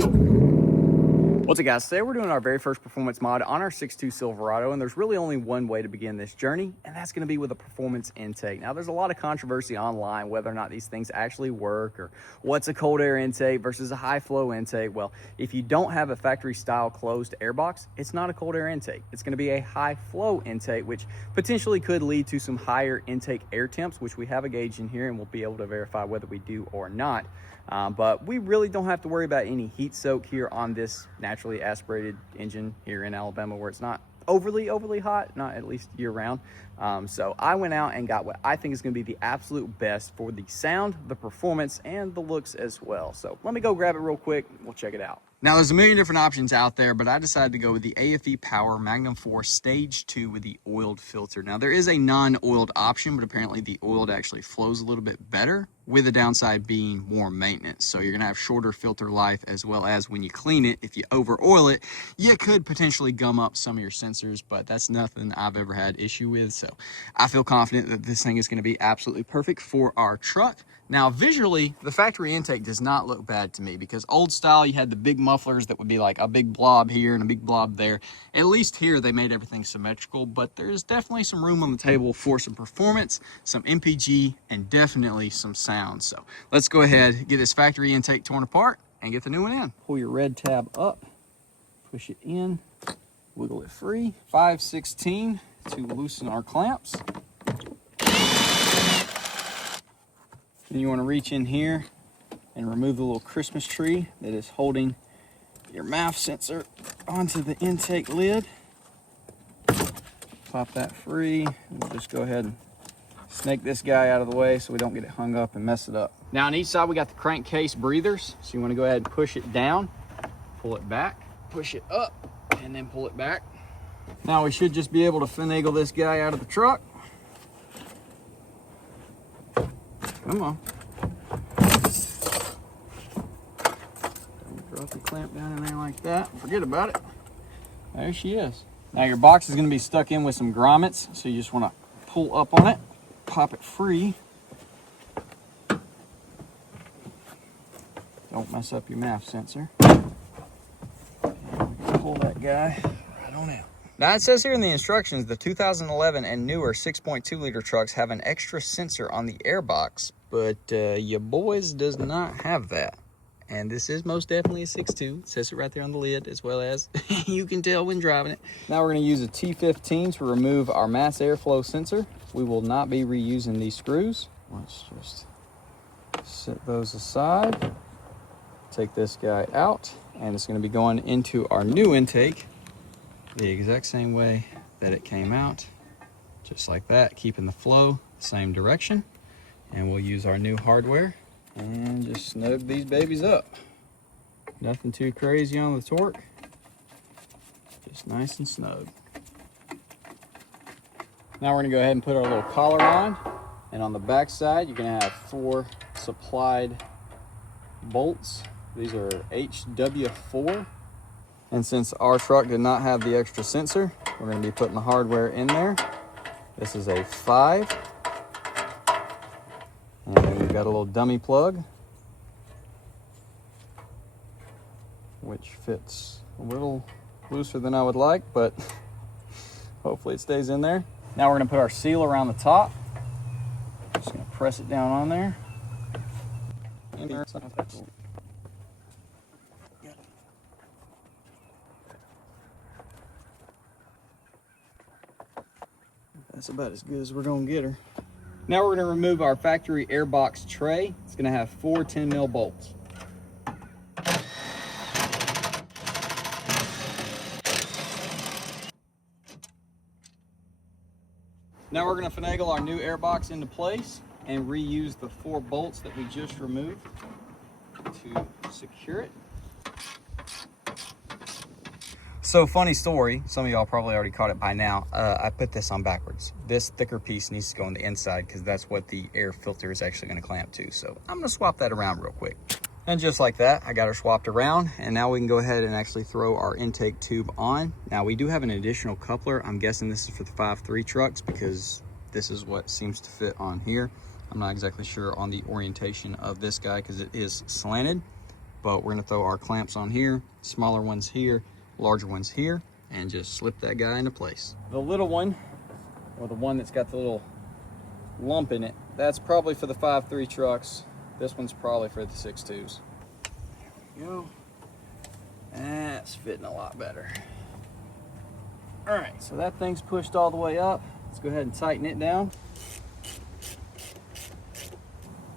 What's up, guys? Today we're doing our very first performance mod on our 6.2 Silverado, and there's really only one way to begin this journey, and that's going to be with a performance intake. Now, there's a lot of controversy online whether or not these things actually work, or what's a cold air intake versus a high flow intake. Well, if you don't have a factory style closed air box, it's not a cold air intake. It's going to be a high flow intake, which potentially could lead to some higher intake air temps, which we have a gauge in here and we'll be able to verify whether we do or not. But we really don't have to worry about any heat soak here on this naturally aspirated engine here in Alabama, where it's not overly hot, not at least year round. So I went out and got what I think is going to be the absolute best for the sound, the performance, and the looks as well. So let me go grab it real quick. We'll check it out. Now, there's a million different options out there, but I decided to go with the AFE Power Magnum 4 Stage 2 with the oiled filter. Now, there is a non-oiled option, but apparently the oiled actually flows a little bit better, with the downside being more maintenance. So you're going to have shorter filter life, as well as when you clean it, if you over oil it, you could potentially gum up some of your sensors, but that's nothing I've ever had issue with. So I feel confident that this thing is going to be absolutely perfect for our truck. Now, visually, the factory intake does not look bad to me, because old style, you had the big mufflers that would be like a big blob here and a big blob there. At least here, they made everything symmetrical, but there's definitely some room on the table for some performance, some MPG, and definitely some sound. So let's go ahead, get this factory intake torn apart and get the new one in. Pull your red tab up, push it in, wiggle it free. 5/16 to loosen our clamps. Then you want to reach in here and remove the little Christmas tree that is holding your MAF sensor onto the intake lid. Pop that free. We'll just go ahead and snake this guy out of the way so we don't get it hung up and mess it up. Now on each side we got the crankcase breathers. So you want to go ahead and push it down, pull it back, push it up, and then pull it back. Now we should just be able to finagle this guy out of the truck. Come on. Drop the clamp down in there like that. Forget about it. There she is. Now your box is going to be stuck in with some grommets, so you just want to pull up on it, pop it free. Don't mess up your MAF sensor. And pull that guy right on out. Now it says here in the instructions, the 2011 and newer 6.2 liter trucks have an extra sensor on the air box, but your boys does not have that. And this is most definitely a 6.2. It says it right there on the lid, as well as you can tell when driving it. Now we're going to use a T15 to remove our mass airflow sensor. We will not be reusing these screws. Let's just set those aside. Take this guy out, and it's going to be going into our new intake the exact same way that it came out, just like that, keeping the flow the same direction. And we'll use our new hardware and just snug these babies up. Nothing too crazy on the torque, just nice and snug. Now we're gonna go ahead and put our little collar on, and on the back side you're gonna have 4 supplied bolts. These are HW4. And since our truck did not have the extra sensor, we're going to be putting the hardware in there. This is a 5. And then we've got a little dummy plug, which fits a little looser than I would like, but hopefully it stays in there. Now we're going to put our seal around the top. Just going to press it down on there. That's about as good as we're gonna get her. Now we're gonna remove our factory airbox tray. It's gonna have 4 10 mil bolts. Now we're gonna finagle our new airbox into place and reuse the 4 bolts that we just removed to secure it. So funny story, some of y'all probably already caught it by now. I put this on backwards. This thicker piece needs to go on the inside because that's what the air filter is actually gonna clamp to. So I'm gonna swap that around real quick. And just like that, I got her swapped around, and now we can go ahead and actually throw our intake tube on. Now we do have an additional coupler. I'm guessing this is for the 5.3 trucks because this is what seems to fit on here. I'm not exactly sure on the orientation of this guy because it is slanted. but we're gonna throw our clamps on here, smaller ones here, larger ones here, and just slip that guy into place. The little one, or the one that's got the little lump in it, that's probably for the 5.3 trucks. This one's probably for the 6.2s. There we go. That's fitting a lot better. All right, so that thing's pushed all the way up. Let's go ahead and tighten it down.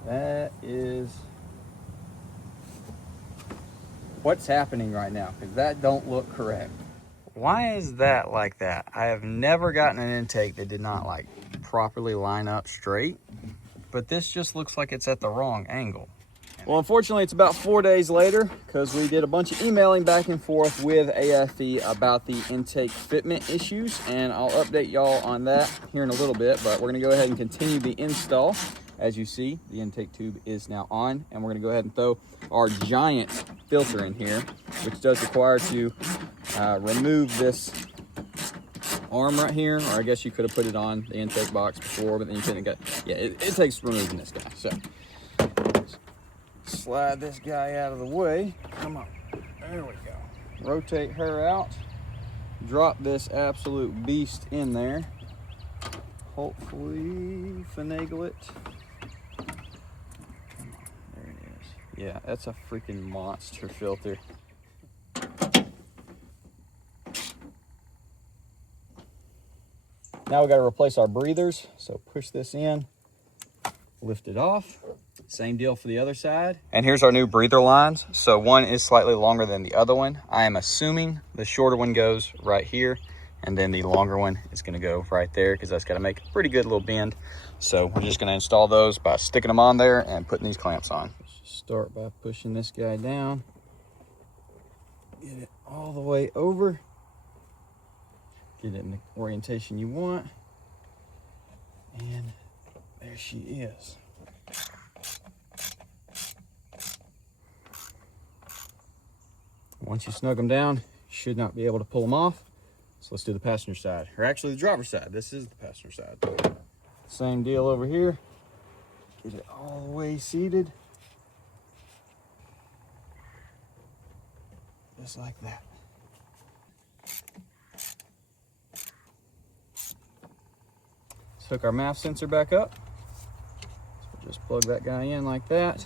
That is what's happening right now, because that don't look correct. Why is that like that? I have never gotten an intake that did not like properly line up straight, but this just looks like it's at the wrong angle. Well, unfortunately, it's about 4 days later because we did a bunch of emailing back and forth with AFE about the intake fitment issues, and I'll update y'all on that here in a little bit, but we're gonna go ahead and continue the install. As you see, the intake tube is now on, and we're gonna go ahead and throw our giant filter in here, which does require to remove this arm right here, or I guess you could have put it on the intake box before, but then you couldn't get, yeah, it takes removing this guy. So slide this guy out of the way. Come on, there we go. Rotate her out, drop this absolute beast in there. Hopefully finagle it. There it is. Yeah, that's a freaking monster filter. Now we got to replace our breathers, so push this in, lift it off. Same deal for the other side. And here's our new breather lines. So one is slightly longer than the other one. I am assuming the shorter one goes right here, and then the longer one is going to go right there, because that's got to make a pretty good little bend. So we're just going to install those by sticking them on there and putting these clamps on. Let's just start by pushing this guy down, get it all the way over, get it in the orientation you want, and there she is. Once you snug them down, you should not be able to pull them off. So let's do the passenger side, or actually the driver's side. This is the passenger side. Same deal over here. Get it all the way seated. Just like that. Let's hook our MAF sensor back up. So just plug that guy in like that.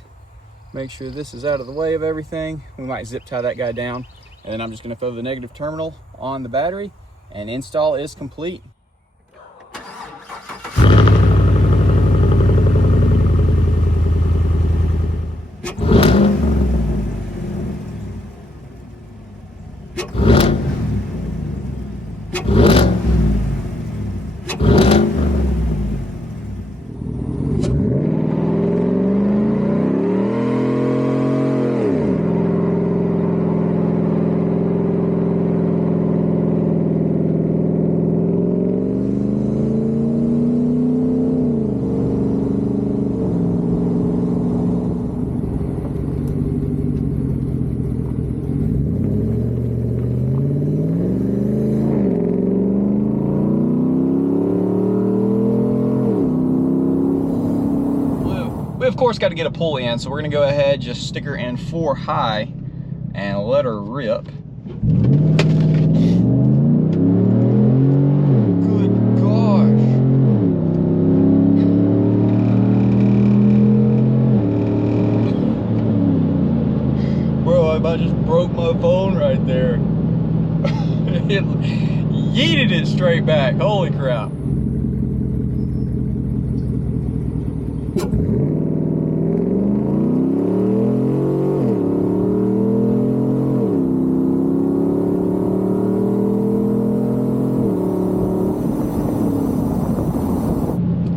Make sure this is out of the way of everything. We might zip tie that guy down. And then I'm just gonna throw the negative terminal on the battery, and install is complete. Of course got to get a pull in, so we're gonna go ahead, just stick her in 4 high and let her rip. Good gosh. Bro, I about just broke my phone right there. It yeeted it straight back. Holy crap.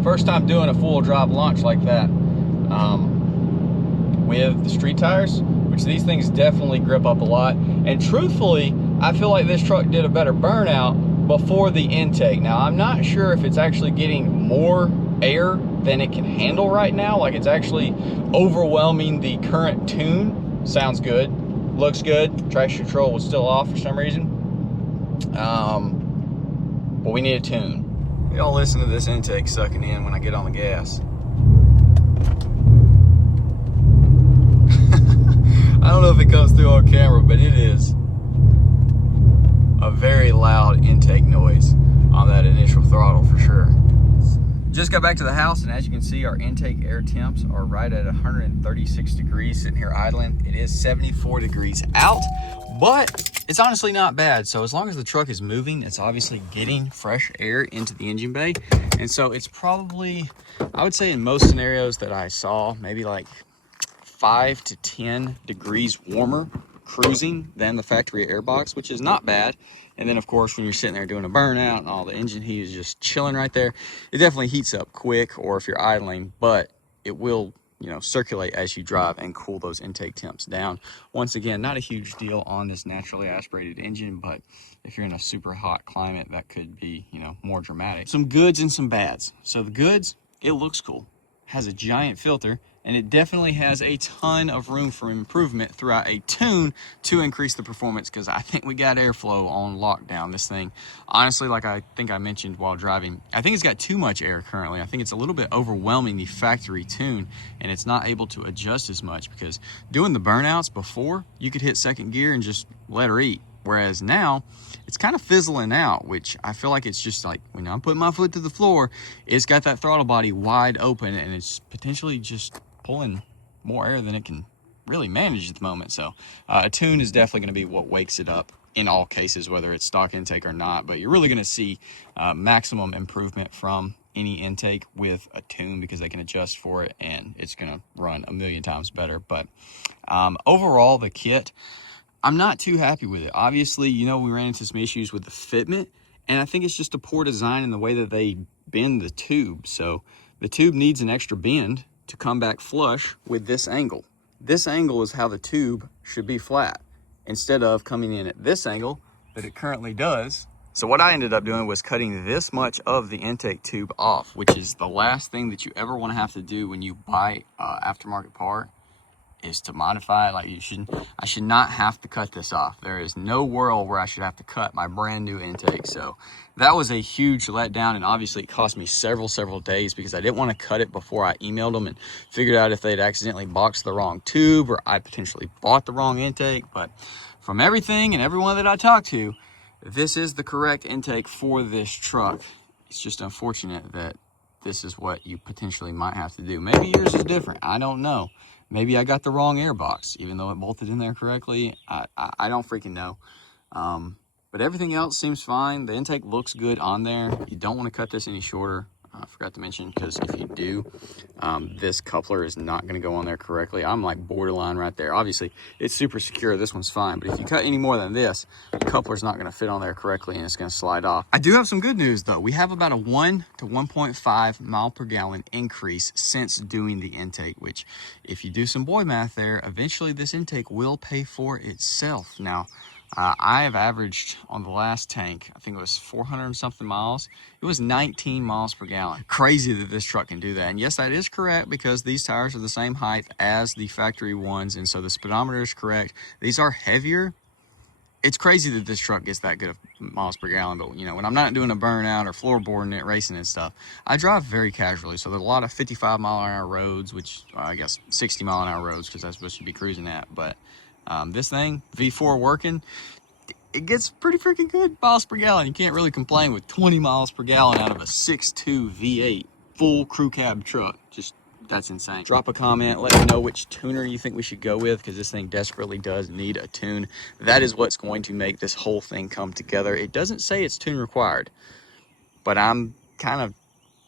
First time doing a full drive launch like that with the street tires, which these things definitely grip up a lot. And truthfully, I feel like this truck did a better burnout before the intake. Now, I'm not sure if it's actually getting more air than it can handle right now. Like, it's actually overwhelming the current tune. Sounds good, looks good. Traction control was still off for some reason. But we need a tune. Y'all listen to this intake sucking in when I get on the gas. I don't know if it comes through on camera, but it is a very loud intake noise on that initial throttle for sure. Just got back to the house, and as you can see, our intake air temps are right at 136 degrees sitting here idling. It is 74 degrees out, but it's honestly not bad. So as long as the truck is moving, it's obviously getting fresh air into the engine bay. And so it's probably, I would say in most scenarios that I saw, maybe like 5 to 10 degrees warmer cruising than the factory air box, which is not bad. And then of course, when you're sitting there doing a burnout and all the engine heat is just chilling right there, it definitely heats up quick, or if you're idling, but it will, you know, circulate as you drive and cool those intake temps down. Once again, not a huge deal on this naturally aspirated engine, but if you're in a super hot climate, that could be, you know, more dramatic. Some goods and some bads. So the goods, it looks cool, has a giant filter, and it definitely has a ton of room for improvement throughout a tune to increase the performance, because I think we got airflow on lockdown. This thing, honestly, like I think I mentioned while driving, I think it's got too much air currently. I think it's a little bit overwhelming the factory tune, and it's not able to adjust as much, because doing the burnouts before, you could hit second gear and just let her eat. Whereas now, it's kind of fizzling out, which I feel like it's just like, when I'm putting my foot to the floor, it's got that throttle body wide open, and it's potentially just pulling more air than it can really manage at the moment. So a tune is definitely going to be what wakes it up in all cases, whether it's stock intake or not. But you're really going to see maximum improvement from any intake with a tune, because they can adjust for it and it's going to run a million times better. But overall, the kit, I'm not too happy with it. Obviously, you know, we ran into some issues with the fitment, and I think it's just a poor design in the way that they bend the tube. So the tube needs an extra bend to come back flush with this angle. This angle is how the tube should be flat, instead of coming in at this angle that it currently does. So what I ended up doing was cutting this much of the intake tube off, which is the last thing that you ever want to have to do when you buy aftermarket part, is to modify. Like, I should not have to cut this off. There is no world where I should have to cut my brand new intake. So that was a huge letdown, and obviously it cost me several days, because I didn't want to cut it before I emailed them and figured out if they'd accidentally boxed the wrong tube or I potentially bought the wrong intake. But from everything and everyone that I talked to, this is the correct intake for this truck. It's just unfortunate that this is what you potentially might have to do. Maybe yours is different, I don't know. Maybe I got the wrong air box, even though it bolted in there correctly. I don't freaking know. But everything else seems fine. The intake looks good on there. You don't want to cut this any shorter. I forgot to mention, because if you do, this coupler is not going to go on there correctly. I'm like borderline right there. Obviously, it's super secure. This one's fine. But if you cut any more than this, the coupler's not going to fit on there correctly, and it's going to slide off. I do have some good news, though. We have about a 1 to 1.5 mile per gallon increase since doing the intake, which, if you do some boy math there, eventually this intake will pay for itself. Now, I have averaged on the last tank, I think it was 400 and something miles. It was 19 miles per gallon. Crazy that this truck can do that. And yes, that is correct, because these tires are the same height as the factory ones. And so the speedometer is correct. These are heavier. It's crazy that this truck gets that good of miles per gallon. But, you know, when I'm not doing a burnout or floorboarding it, racing and stuff, I drive very casually. So there's a lot of 55 mile an hour roads, which I guess 60 mile an hour roads, because that's what you should be cruising at. But this thing, V4 working, it gets pretty freaking good miles per gallon. You can't really complain with 20 miles per gallon out of a 6.2 V8 full crew cab truck. Just, that's insane. Drop a comment, let me know which tuner you think we should go with, because this thing desperately does need a tune. That is what's going to make this whole thing come together. It doesn't say it's tune required, but I'm kind of,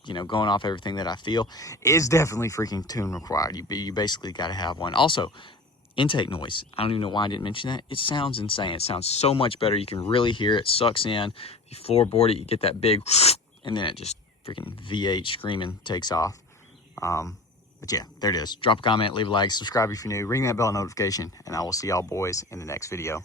you know, going off everything that I feel is definitely freaking tune required. You basically got to have one. Also, intake noise. I don't even know why I didn't mention that. It sounds insane. It sounds so much better. You can really hear it. Sucks in. You floorboard it, you get that big, and then it just freaking V8 screaming takes off. But yeah, there it is. Drop a comment, leave a like, subscribe if you're new, ring that bell notification, and I will see y'all boys in the next video.